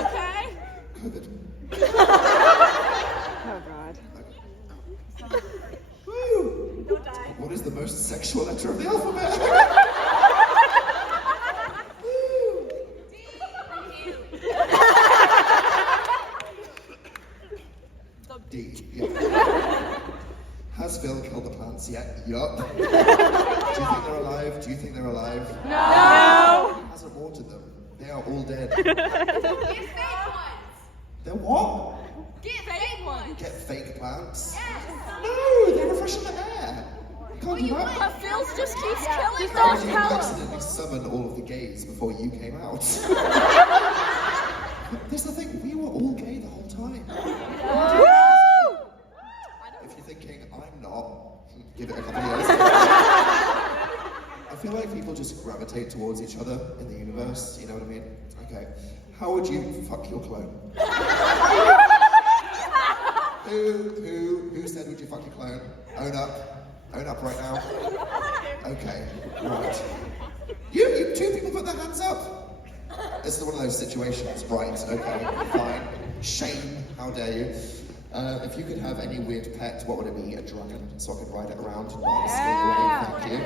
Okay. Good. Oh God. Woo! Don't die. What is the most sexual letter of the alphabet? D. Yeah. Has Phil killed the plants yet? Yup. Do you think they're alive? Do you think they're alive? No. He hasn't watered them. They are all dead. Get fake ones. They're what? Get fake ones. Get fake plants? Yes. No, they refresh in the air. You can't do that. But Phil just keeps killing How them. did you accidentally summon all of the gays before you came out? There's the thing, we were all gay the whole time. If you're thinking, I'm not, give it a couple of years. I feel like people just gravitate towards each other in the universe, you know what I mean? Okay. How would you fuck your clone? Who said would you fuck your clone? Own up. Own up right now. Okay, right. You two people put their hands up. This is one of those situations, right? Okay, fine. Shame, how dare you? If you could have any weird pet, what would it be? A dragon, so I could ride it around nicely away, thank you.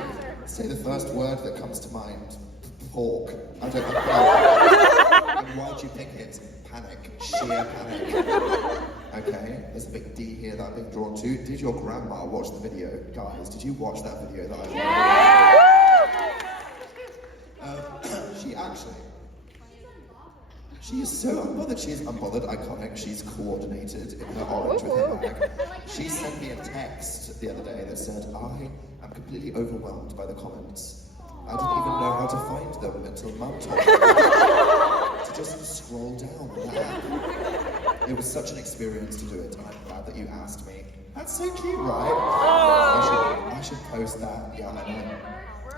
Say the first word that comes to mind. Pork. I don't know. And why'd you pick it? Panic. Sheer panic. Okay, there's a big D here that I've been drawn to. Did your grandma watch the video? Guys, did you watch that video that I watched? She is so unbothered. She is unbothered, iconic. She's coordinated in her orange with her bag. She sent me a text the other day that said, I am completely overwhelmed by the comments. I didn't even know how to find them until Mum told me to just scroll down on that app. It was such an experience to do it, and I'm glad that you asked me. That's so cute, right? I should post that. Yeah, I know.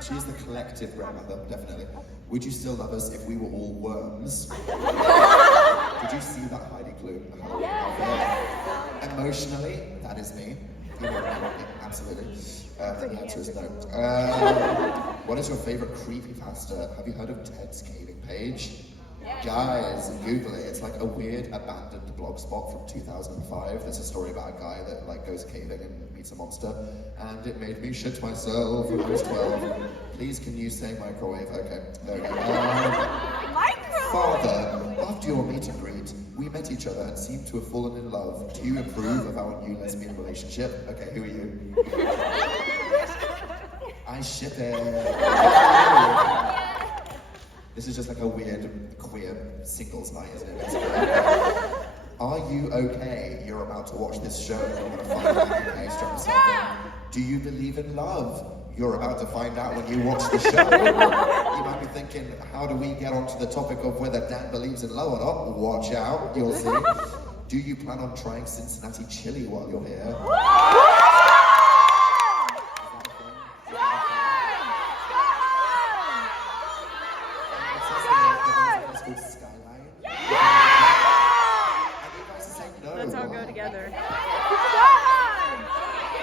She's the collective grandmother, definitely. Would you still love us if we were all worms? Did you see that Heidi Klum Halloween outfit? Emotionally, that is me. You know, absolutely. And the answer is no. What is your favorite creepypasta? Have you heard of Ted's Caving Page? Guys, Google it. It's like a weird abandoned blog spot from 2005. There's a story about a guy that like goes caving and meets a monster, and it made me shit myself when I was 12. Please, can you say microwave? Okay, there we go. Father, after your meet and greet, we met each other and seemed to have fallen in love. Do you approve of our new lesbian relationship? Okay, who are you? I ship it. This is just like a weird queer singles night, isn't it? Basically. Are you okay? You're about to watch this show. You're going to find out okay, strap yourself in. Do you believe in love? You're about to find out when you watch the show. You might be thinking, how do we get onto the topic of whether Dan believes in love or not? Watch out, you'll see. Do you plan on trying Cincinnati chili while you're here? Let's all go together.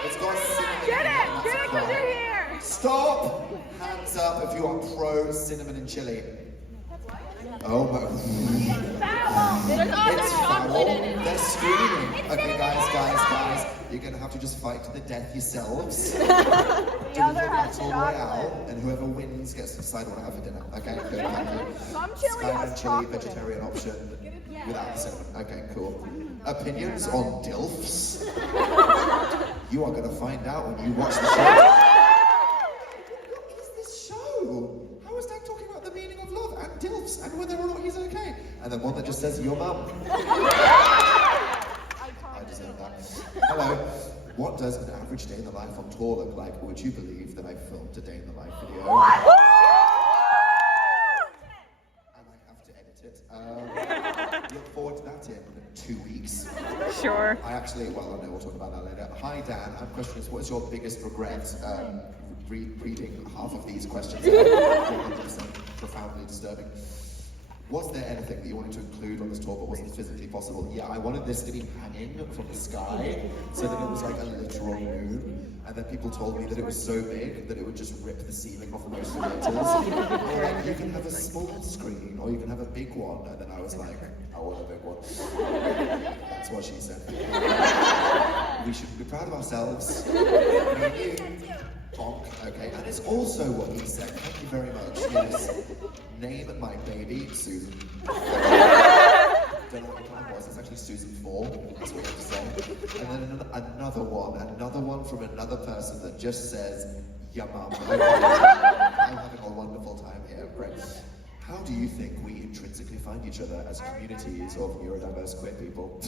It's got cinnamon. Get it, because you're here. Stop! Hands up if you are pro cinnamon and chili. Oh my. It's foul. They're screaming. Okay, guys. You're gonna have to just fight to the death yourselves. Do the battle royale, and whoever wins gets to decide what to have for dinner. Okay, good. Thank you. Skyline chili, vegetarian option without the cinnamon. Okay, cool. Opinions on DILFs? You are going to find out when you watch the show. What is this show? How is Dad talking about the meaning of love and DILFs and whether or not he's okay? And then one that just says, your mum. I deserve that. Hello. What does an average day in the life on tour look like? Would you believe that I filmed a day in the life video? And I have to edit it. Look forward to that in 2 weeks. Sure. I actually, well, I know we'll talk about that later. Hi, Dan. My question is, what is your biggest regret reading half of these questions? 100% profoundly disturbing. Was there anything that you wanted to include on this tour but wasn't physically possible? Yeah, I wanted this to be hanging from the sky so that it was like a literal moon. And then people told me that it was so big that it would just rip the ceiling off most theaters. They were like, you can have a small screen or you can have a big one. And then I was like, I want a big one. That's what she said. We should be proud of ourselves. Me and you. Bonk. Okay, and it's also what he said. Thank you very much. Yes. Name my baby, Susan. Don't know what the plan was. It's actually Susan 4. That's what you have to say. And then another one from another person that just says, "Ya mum." Okay. I'm having a wonderful time here. Great. How do you think we intrinsically find each other as communities of neurodiverse queer people?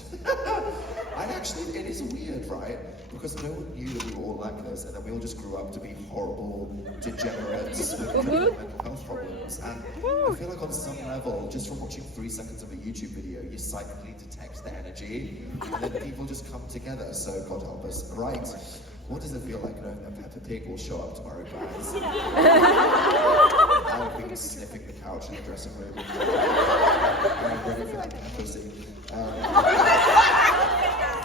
It is weird, right? Because no one knew that we were all like this, and then we all just grew up to be horrible degenerates with mental health problems. And I feel like on some level, just from watching 3 seconds of a YouTube video, you psychically detect the energy, and then people just come together, so God help us. Right. What does it feel like knowing that Peppa Pig will show up tomorrow, guys? I've been sniffing the couch in the dressing room. I'm ready for that Peppa scene.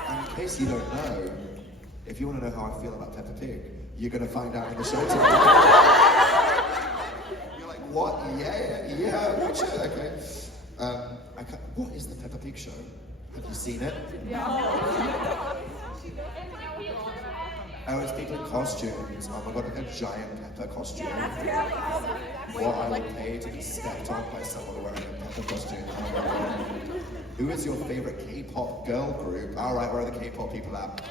And in case you don't know, if you want to know how I feel about Peppa Pig, you're going to find out in the show tomorrow. You're like, what? Yeah, Richard, okay. What is the Peppa Pig show? Have you seen it? Yeah. Oh, it's people in costumes. Oh my god, like a giant Peppa costume. What I would pay to be stepped on by someone wearing a Peppa costume. Oh my god. Who is your favorite K-pop girl group? Alright, where are the K-pop people at?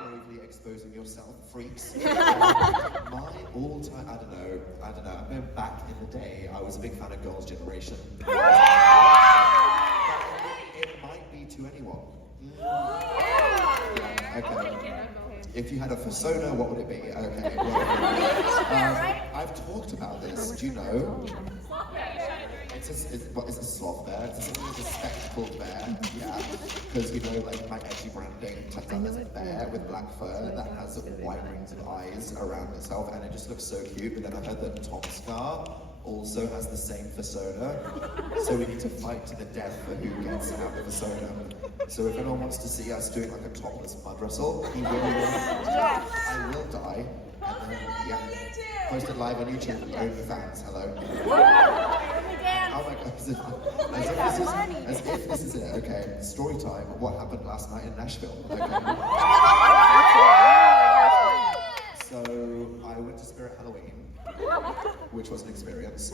Bravely exposing yourself, freaks. My all-time, I don't know. I'm going back in the day, I was a big fan of Girls' Generation. It might be to anyone. Okay. If you had a persona, what would it be? Okay. Well, I've talked about this. Do you know? It's a sloth bear. It's a spectacled bear. Yeah. Because you know, like my edgy branding turns out there's a bear with black fur that has white rings of eyes around itself, and it just looks so cute. But then I heard that Tom Scar also has the same persona, so we need to fight to the death for who gets out the persona. So if anyone wants to see us doing like a topless mud wrestle, he will I will die, and then, yeah, posted live on YouTube, OnlyFans, hello. Oh my god, as if this is it, okay. Story time, what happened last night in Nashville, okay. So, I went to Spirit Halloween, which was an experience,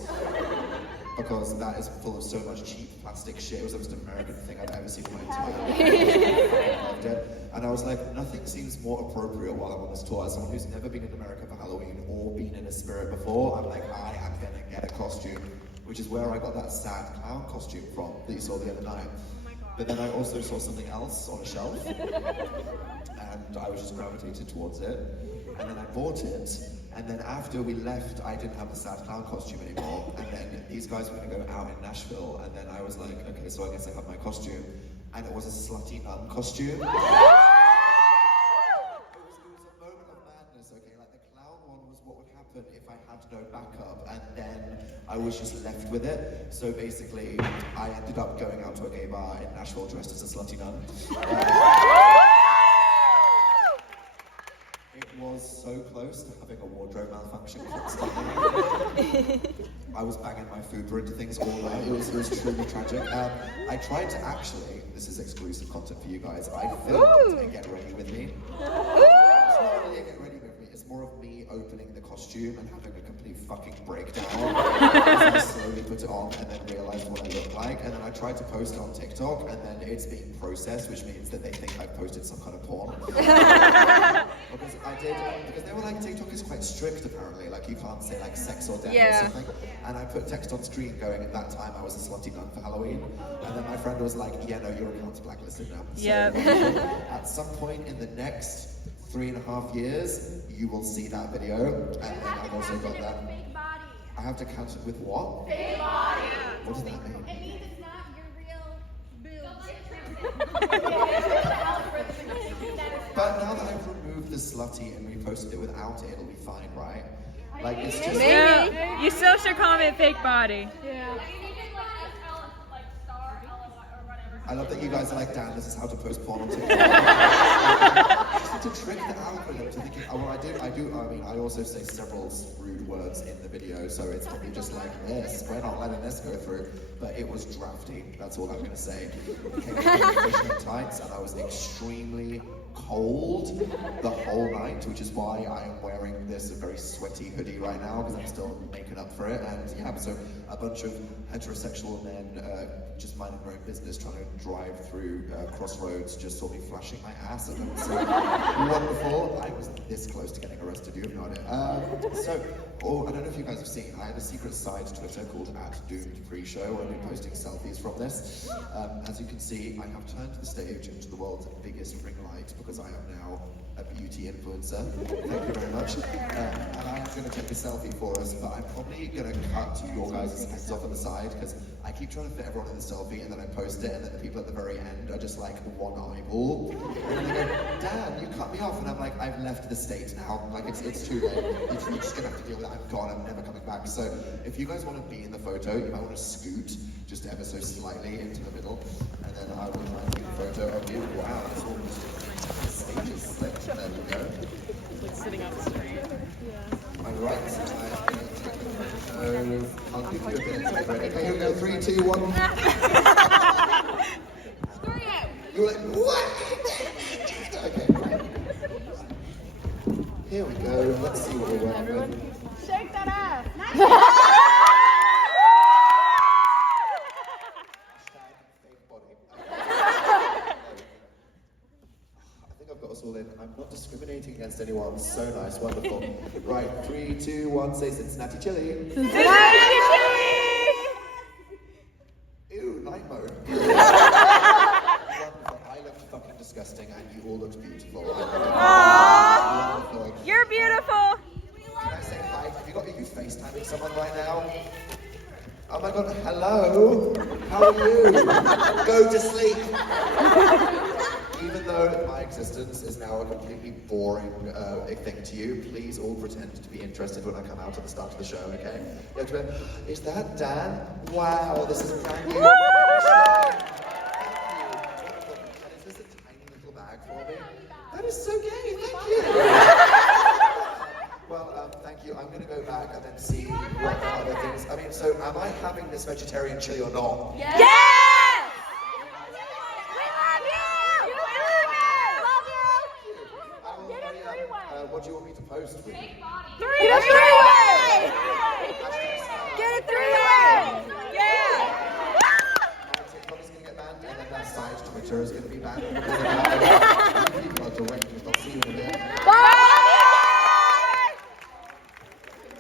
because that is full of so much cheap plastic shit. It was the most American thing I'd ever seen in my entire life. I loved it. And I was like, nothing seems more appropriate while I'm on this tour. As someone who's never been in America for Halloween or been in a Spirit before, I'm like, I am gonna get a costume, which is where I got that sad clown costume from that you saw the other night. But then I also saw something else on a shelf, and I was just gravitated towards it, and then I bought it, and then after we left, I didn't have the sad clown costume anymore, and then these guys were gonna go out in Nashville, and then I was like, okay, so I guess I have my costume, and it was a slutty nun costume. It was a moment of madness, okay, like the clown one was what would happen if I had no backup, and then I was just left with it. So basically, I ended up going out to a gay bar in Nashville dressed as a slutty nun. It was so close to having a wardrobe malfunction constantly. I was banging my fupa into things all night. It was truly tragic. I tried to actually, this is exclusive content for you guys, I filmed a Get Ready With Me. It's not really a Get Ready With Me, it's more of me opening the costume and having a complete fucking breakdown as I slowly put it on and then realized what I looked like. And then I tried to post it on TikTok, and then it's being processed, which means that they think I posted some kind of porn. Because I did, because they were like, TikTok is quite strict apparently, like you can't say like sex or death or something. And I put text on screen going, at that time I was a slutty nun for Halloween. And then my friend was like, yeah, no, your account's blacklisted now. So at some point in the next 3.5 years, you will see that video. And then I've also got that. I have to count it with what? Fake body. What does that mean? It means it's not your real boobs. But now that I've removed the slutty and reposted it without it, it'll be fine, right? Like, it's just... Maybe. You still should comment fake body. Yeah. I love that you guys are like, Dan, this is how to post porn on TikTok. Just to trick the algorithm to thinking, oh, well, I mean, I also say several rude words in the video, so it's probably just like this. We're not letting this go through. But it was drafty, that's all I'm going to say. I came in fishing tights, and I was extremely cold the whole night, which is why I am wearing this very sweaty hoodie right now, because I'm still making up for it. And yeah, so a bunch of heterosexual men just minding their own business, trying to drive through crossroads, just saw me flashing my ass at them. So wonderful. I was this close to getting arrested, you have no idea. I don't know if you guys have seen, I have a secret side Twitter called @DoomedPreShow. I've been posting selfies from this. As you can see, I have turned the stage into the world's biggest ring light because I am now a beauty influencer. Thank you very much. And I am going to take a selfie for us, but I'm probably going to cut your guys' heads off on the side because I keep trying to fit everyone in the selfie and then I post it and then the people at the very end are just like one eyeball. And then they go, Dan, you cut me off. And I'm like, I've left the state now. Like, it's too late. You're just going to have to deal with it. I'm gone. I'm never coming back. So if you guys want to be in the photo, you might want to scoot just ever so slightly into the middle. And then I will try and take a photo of you. Wow, that's almost stage is slick. There we go. It's like sitting on the street. My right side. I'll give you a bit of time. Ready? Okay, here we go. 3, 2, 1. You're like, what? Okay. Here we go. Let's see what we're working with. Shake that ass. Fake body. I think I've got us all in. I'm not discriminating against anyone. So nice, wonderful. Right, 3, 2, 1. Say Cincinnati chili. Cincinnati chili! Ew, night mode. I looked fucking disgusting, and you all looked beautiful. Wonderful. You're beautiful. Can I say hi? Are you FaceTiming someone right now? Oh my god, hello! How are you? Go to sleep! Even though my existence is now a completely boring thing to you, please all pretend to be interested when I come out at the start of the show, okay? You have to go, is that Dan? Wow, this is brand new. Thank you. And is this a tiny little bag for me? That is so gay, thank you! Well, thank you. I'm going to go back and then see what the other things. I mean, so am I having this vegetarian chili or not? Yes! What do you want me to post with?